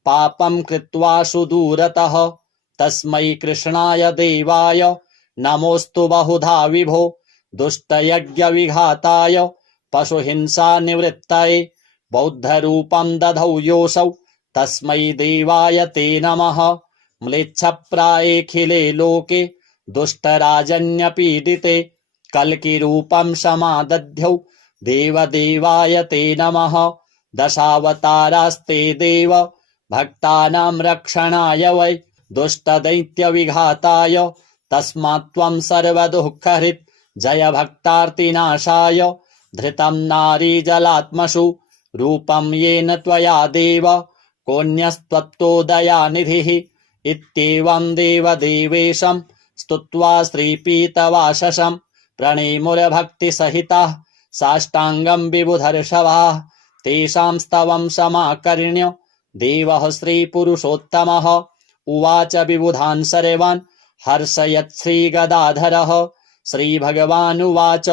पापं कृत्वा सुदूरतः। तस्मै कृष्णाय देवाय नमोऽस्तु बहुधा विभो। दुष्टयज्ञविघाताय पशुहिंसानिवृत्तये बौद्धरूपं दधौ योऽसौ तस्मै देवाय ते नमः। म्लेच्छप्रायेऽखिले लोके दुष्टराजन्यपीडिते कल्किरूपं समादध्यौ देवदेवाय ते नमः। दशावतारास्ते देव भक्तानां रक्षणाय वै दुष्टदैत्यविघाताय तस्मात् त्वं सर्वदुःखहृत् जय भक्तार्तिनाशाय। धृतं नारीजलात्मसु रूपं येन त्वया देव कोऽन्यस्त्वत्तो दयानिधिः। इत्येवं देवदेवेशं स्तुत्वा श्रीपीतवाससं प्रणेमुरभक्तिसहिताः साष्टाङ्गं विबुधर्षभाः। तेषां स्तवं समाकर्ण्य देवः श्रीपुरुषोत्तमः उवाच विबुधान् सर्वान् हर्षयत् श्रीगदाधरः। श्रीभगवानुवाच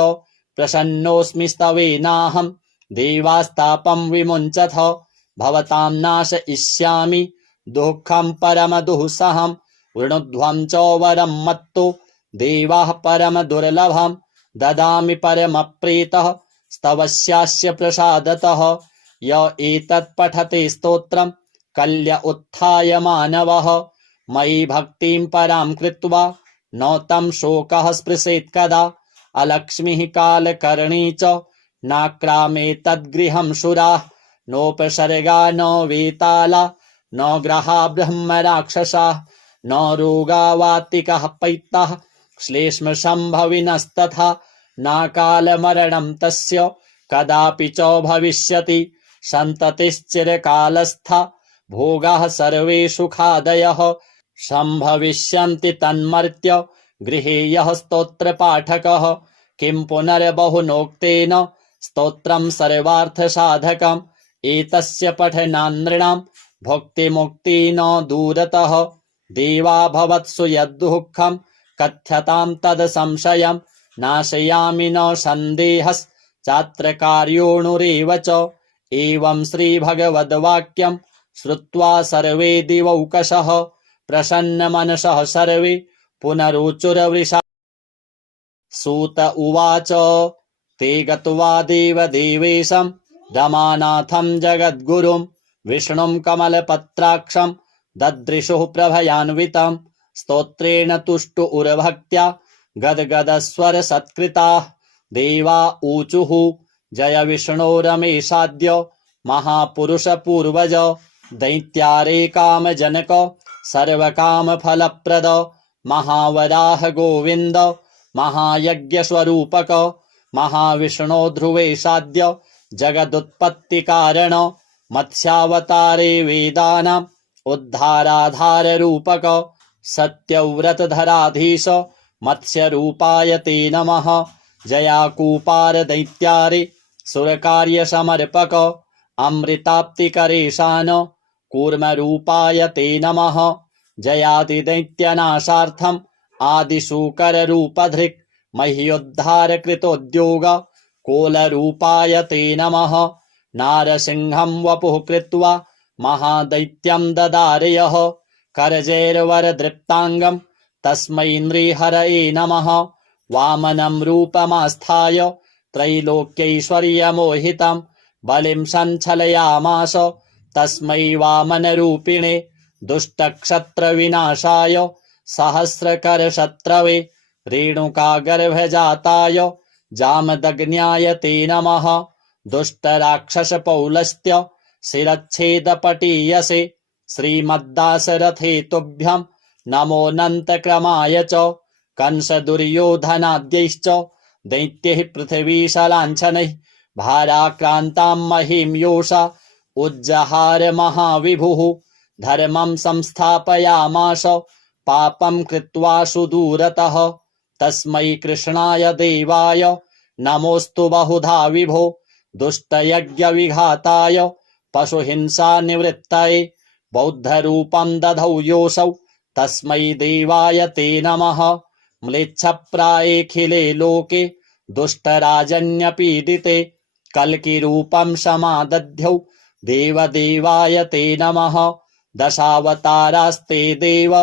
प्रसन्नोऽस्मि स्तवेनाहं देवास्तापं विमुञ्चथ। भवतां नाशयिष्यामि दुःखं परमदुःसहं। वृणुध्वं च वरं मत्तो देवाः परमदुर्लभं। ददामि परमप्रीतः स्तवस्यास्य प्रसादतः। य एतत् पठते स्तोत्रम् कल्य उत्थाय मानवः मयि भक्तिं परां कृत्वा न तं शोकः स्पृशेत् कदा अलक्ष्मीः कालकर्णी च नाक्रामेतद्गृहं शुराः नोपसर्गा न वेताला न ग्रहा ब्रह्म राक्षसाः न रोगावातिकः पैत्तः श्लेष्मसम्भविनस्तथा नाकालमरणं तस्य कदापि च भविष्यति सन्ततिश्चिरकालस्था भोगाः सर्वे सुखादयः सम्भविष्यन्ति तन्मर्त्य गृहे यः स्तोत्रपाठकः किं पुनर्बहुनोक्तेन स्तोत्रं सर्वार्थसाधकम् एतस्य पठनान्नृणां भुक्तिमुक्ति न दूरतः देवा भवत्सु यद्दुःखं कथ्यतां तद् संशयं नाशयामि न सन्देहश्चात्र कार्योऽणुरेव च एवं श्रीभगवद्वाक्यं श्रुत्वा सर्वे दिवौकशः प्रसन्नमनसः सर्वे पुनरुचुरवृषा। सूत उवाच ते गत्वा देवदेवेशं रमानाथं जगद्गुरुं विष्णुं कमलपत्राक्षं ददृशुः प्रभयान्वितं स्तोत्रेण तुष्टुरभक्त्या गद्गदस्वरसत्कृताः देवा ऊचुः जय विष्णो रमेशाद्य महापुरुषपूर्वज दैत्यारे कामजनक सर्वकामफलप्रद महावराह गोविन्द महायज्ञस्वरूपक महाविष्णो ध्रुवेशाद्य जगदुत्पत्तिकारण मत्स्यावतारे वेदानाम् उद्धाराधाररूपक सत्यव्रतधराधीश मत्स्यरूपाय ते नमः जयाकूपार दैत्यारे सुरकार्यसमर्पक अमृताप्तिकरेशान कूर्मरूपाय ते नमः जयादिदैत्यनाशार्थम् आदिशूकररूपधृक् मह्योद्धारकृतोद्योग कोलरूपाय ते नमः नारसिंहं वपुः कृत्वा महादैत्यं ददारयः करजैर्वरदृप्ताङ्गं तस्मै नृहरये नमः वामनं रूपमास्थाय त्रैलोक्यैश्वर्यमोहितं बलिं सञ्छलयामास तस्मै वामनरूपिणे दुष्टक्षत्रविनाशाय सहस्रकरशत्रवे रेणुकागर्भजाताय जामदग्न्याय ते नमः दुष्टराक्षसपौलस्त्य शिरच्छेदपटीयसे श्रीमद्दासरथे तुभ्यं नमोऽनन्तक्रमाय च कंसदुर्योधनाद्यैश्च दैत्यैः पृथिवीशलाञ्छनैः भाराक्रान्तां महीं योषा उज्जहार महाविभुः धर्मं संस्थापयामास पापं कृत्वा सुदूरतः तस्मै कृष्णाय देवाय नमोऽस्तु बहुधा विभो दुष्टयज्ञविघाताय पशुहिंसानिवृत्तये बौद्धरूपं दधौ योऽसौ तस्मै देवाय ते नमः म्लेच्छप्रायेऽखिले लोके दुष्टराजन्यपीडिते कल्किरूपं समादध्यौ देवदेवाय ते नमः दशावतारास्ते देव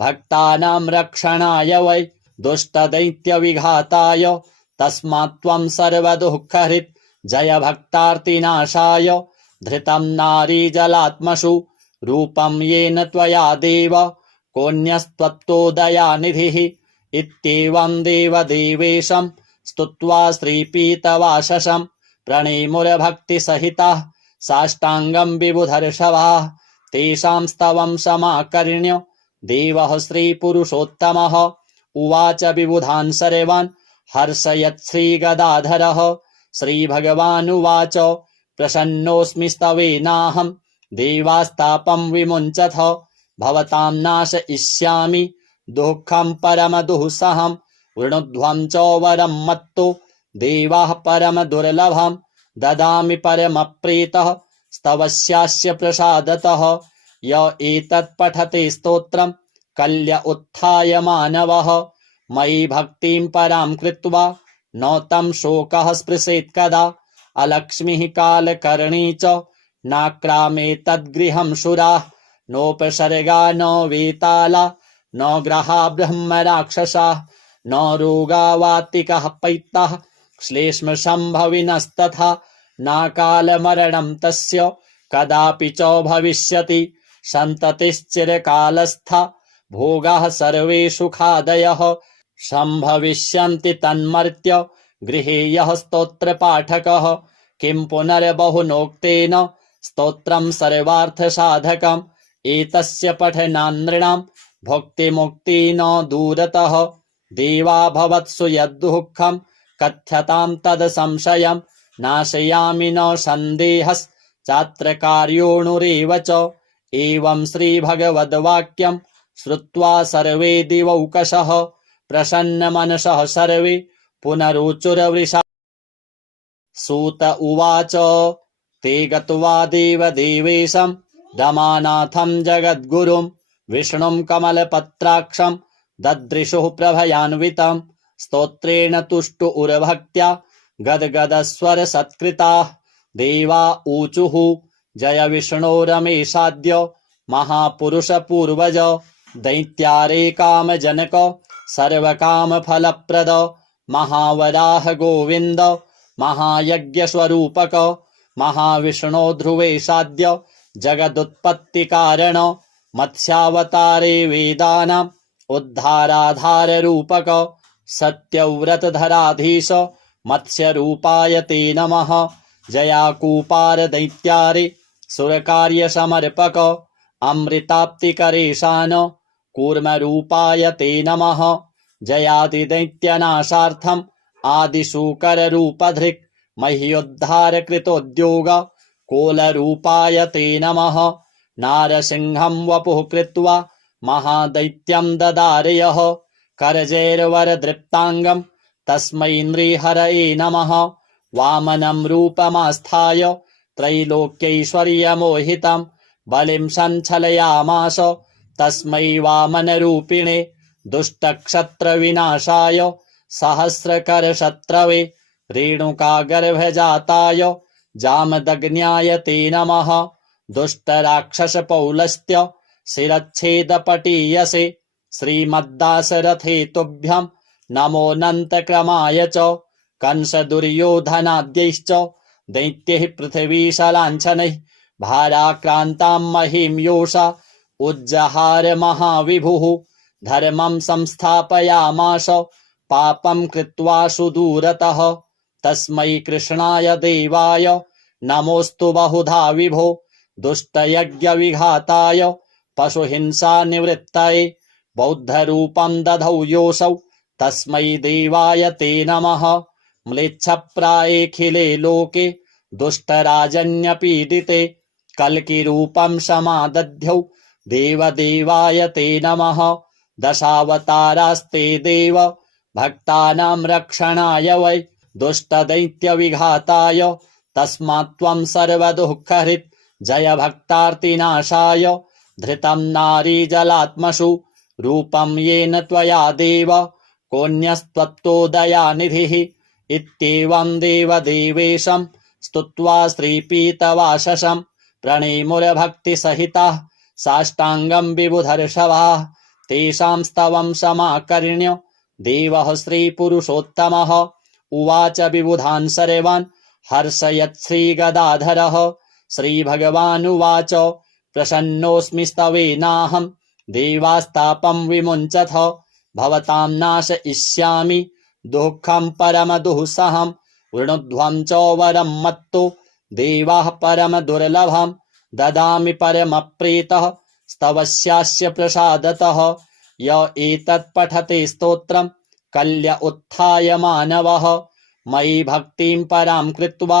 भक्तानां रक्षणाय वै दुष्टदैत्यविघाताय तस्मात् त्वं सर्वदुःखहृत् जय भक्तार्तिनाशाय धृतं नारीजलात्मसु रूपं येन त्वया देव कोऽन्यस्त्वत्तोदयानिधिः इत्येवं देवदेवेशं स्तुत्वा श्रीपीतवाससं प्रणेमुरभक्तिसहिताः साष्टाङ्गं विबुधर्षभाः तेषां स्तवं समाकर्ण्य देवः श्रीपुरुषोत्तमः उवाच विबुधान् सर्वान् हर्षयत् श्रीगदाधरः श्रीभगवानुवाच प्रसन्नोऽस्मि स्तवेनाहं देवास्तापं विमुञ्चथ भवतां नाशयिष्यामि दुःखं परमदुःसहं वृणुध्वं च वरं मत्तो देवाः परमदुर्लभं ददामि परमप्रीतः स्तवस्यास्य प्रसादतः य एतत् पठते स्तोत्रं कल्य उत्थाय मानवः मयि भक्तिं परां कृत्वा न तं शोकः स्पृशेत् कदा अलक्ष्मीः कालकर्णी च नाक्रामेतद्गृहं शुराः नोपसर्गा न वेताला न ग्रहा ब्रह्म राक्षसाः न रोगावातिकः पैत्तः श्लेष्मसम्भविनस्तथा नाकालमरणं तस्य कदापि च भविष्यति सन्ततिश्चिरकालस्था भोगाः सर्वे सुखादयः सम्भविष्यन्ति तन्मर्त्य गृहे यः स्तोत्रपाठकः किं पुनर्बहुनोक्तेन स्तोत्रं सर्वार्थसाधकम् एतस्य पठनान्नृणां भुक्तिमुक्ति न दूरतः देवा भवत्सु यद्दुःखं कथ्यतां तद् संशयं नाशयामि न सन्देहश्चात्र कार्योऽणुरेव च एवं श्रीभगवद्वाक्यं श्रुत्वा सर्वे दिवौकशः प्रसन्नमनसः सर्वे पुनरुचुरवृषा। सूत उवाच ते गत्वा देवदेवेशं रमानाथं जगद्गुरुं विष्णुं कमलपत्राक्षं ददृशुः प्रभयान्वितं स्तोत्रेण तुष्टुरभक्त्या गद्गदस्वरसत्कृताः देवा ऊचुः जय विष्णो रमेशाद्य महापुरुषपूर्वज दैत्यारे कामजनक सर्वकामफलप्रद महावराह गोविन्द महायज्ञस्वरूपक महाविष्णो ध्रुवेशाद्य जगदुत्पत्तिकारण मत्स्यावतारे वेदानाम् उद्धाराधाररूपक सत्यव्रतधराधीश मत्स्यरूपाय ते नमः जयाकूपार दैत्यारे सुरकार्यसमर्पक अमृताप्तिकरेशान कूर्मरूपाय ते नमः जयादिदैत्यनाशार्थम् आदिशूकररूपधृक् मह्योद्धारकृतोद्योग कोलरूपाय ते नमः नारसिंहं वपुः कृत्वा महादैत्यं ददारयः करजैर्वरदृप्ताङ्गं तस्मै नृहरये नमः वामनं रूपमास्थाय त्रैलोक्यैश्वर्यमोहितं बलिं सञ्चलयामास तस्मै वामनरूपिणे दुष्टक्षत्रविनाशाय सहस्रकरशत्रवे रेणुकागर्भजाताय जामदग्न्याय ते नमः दुष्टराक्षसपौलस्त्य शिरच्छेदपटीयसे श्रीमद्दासरथे तुभ्यं नमोऽनन्तक्रमाय च कंसदुर्योधनाद्यैश्च दैत्यैः पृथिवीशलाञ्छनैः भाराक्रान्तां महीं योषा उज्जहार महाविभुः धर्मं संस्थापयामास पापं कृत्वा सुदूरतः तस्मै कृष्णाय देवाय नमोऽस्तु बहुधा विभो दुष्टयज्ञविघाताय पशुहिंसानिवृत्तये बौद्धरूपं दधौ योऽसौ तस्मै देवाय ते नमः म्लेच्छप्रायेऽखिले लोके दुष्टराजन्यपीडिते कल्किरूपं समादध्यौ देवदेवाय ते नमः दशावतारास्ते देव भक्तानां रक्षणाय वै दुष्टदैत्यविघाताय तस्मात् त्वं सर्वदुःखहृत् जय भक्तार्तिनाशाय धृतं नारीजलात्मसु रूपं येन त्वया देव कोऽन्यस्त्वत्तो दयानिधिः इत्येवं देवदेवेशं स्तुत्वा श्रीपीतवाससं प्रणेमुरभक्तिसहिताः साष्टाङ्गं विबुधर्षभाः तेषां स्तवं समाकर्ण्य देवः श्रीपुरुषोत्तमः उवाच विबुधान् सर्वान् हर्षयत् श्रीगदाधरः श्रीभगवानुवाच प्रसन्नोऽस्मि स्तवेनाहं देवास्तापं विमुञ्चथ भवतां नाशयिष्यामि दुःखं परमदुःसहं वृणुध्वं च वरं मत्तो देवाः परमदुर्लभं ददामि परमप्रीतः स्तवस्यास्य प्रसादतः य एतत् पठते स्तोत्रं कल्य उत्थाय मानवः मयि भक्तिं परां कृत्वा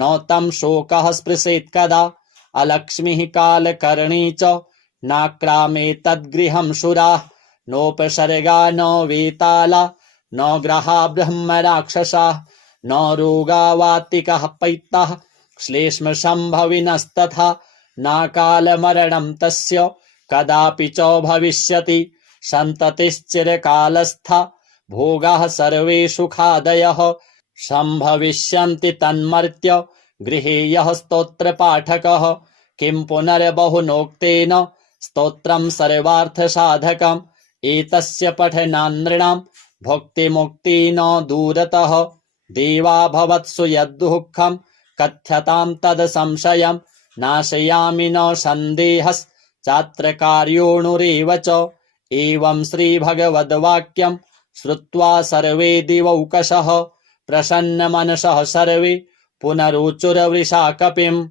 न तं शोकः स्पृशेत् कदा अलक्ष्मीः कालकर्णी च नाक्रामेतद्गृहं शुराः नोपसर्गा न वेताला न ग्रहा ब्रह्मराक्षसाः न रोगावातिकः पैत्ताः श्लेष्मसम्भविनस्तथा नाकालमरणं तस्य कदापि च भविष्यति सन्ततिश्चिरकालस्था भोगाः सर्वे सुखादयः सम्भविष्यन्ति तन्मर्त्य गृहे यः स्तोत्रपाठकः किं पुनर्बहुनोक्तेन स्तोत्रं सर्वार्थसाधकम् एतस्य पठनान्नृणां भुक्तिमुक्ति न दूरतः देवा भवत्सु यद्दुःखं कथ्यतां तद संशयं नाशयामि न सन्देहश्चात्र कार्योऽणुरेव च। एवं श्रीभगवद्वाक्यं श्रुत्वा सर्वे दिवौकशः प्रसन्नमनसः सर्वे पुनरुचुर्वृषा कपिम्।